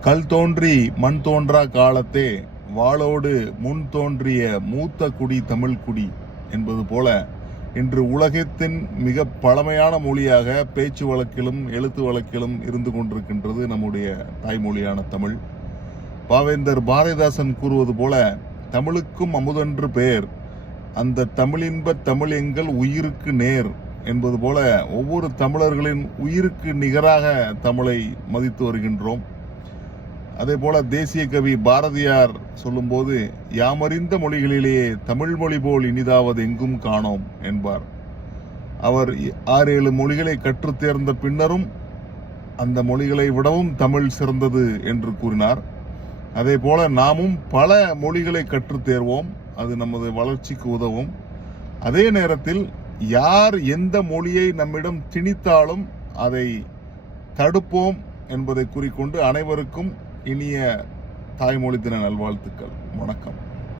கல் தோன்றி மண் தோன்றா காலத்தே வாளோடு முன் தோன்றிய மூத்த குடி தமிழ் குடி என்பது போல இன்று உலகத்தின் மிக பழமையான மொழியாக பேச்சு வழக்கிலும் எழுத்து வழக்கிலும் இருந்து கொண்டிருக்கின்றது நம்முடைய தாய்மொழியான தமிழ். பாவேந்தர் பாரதிதாசன் கூறுவது போல தமிழுக்கும் அமுதென்று பெயர். அந்த தமிழின்ப தமிழ் எங்கள் உயிருக்கு நேர் என்பது போல ஒவ்வொரு தமிழர்களின் உயிருக்கு நிகராக தமிழை மதித்து வருகின்றோம். அதே போல தேசிய கவி பாரதியார் சொல்லும்போது யாமறிந்த மொழிகளிலேயே தமிழ் மொழி போல் இனிதாவது எங்கும் காணோம் என்பார். அவர் ஆறு ஏழு மொழிகளை கற்றுத் தேர்ந்த பின்னரும் அந்த மொழிகளை விடவும் தமிழ் சிறந்தது என்று கூறினார். அதே போல நாமும் பல மொழிகளை கற்றுத் தேர்வோம். அது நமது வளர்ச்சிக்கு உதவும். அதே நேரத்தில் யார் எந்த மொழியை நம்மிடம் திணித்தாலும் அதை தடுப்போம் என்பதை குறிக்கொண்டு அனைவருக்கும் இனிய தாய்மொழி தின நல்வாழ்த்துக்கள். வணக்கம்.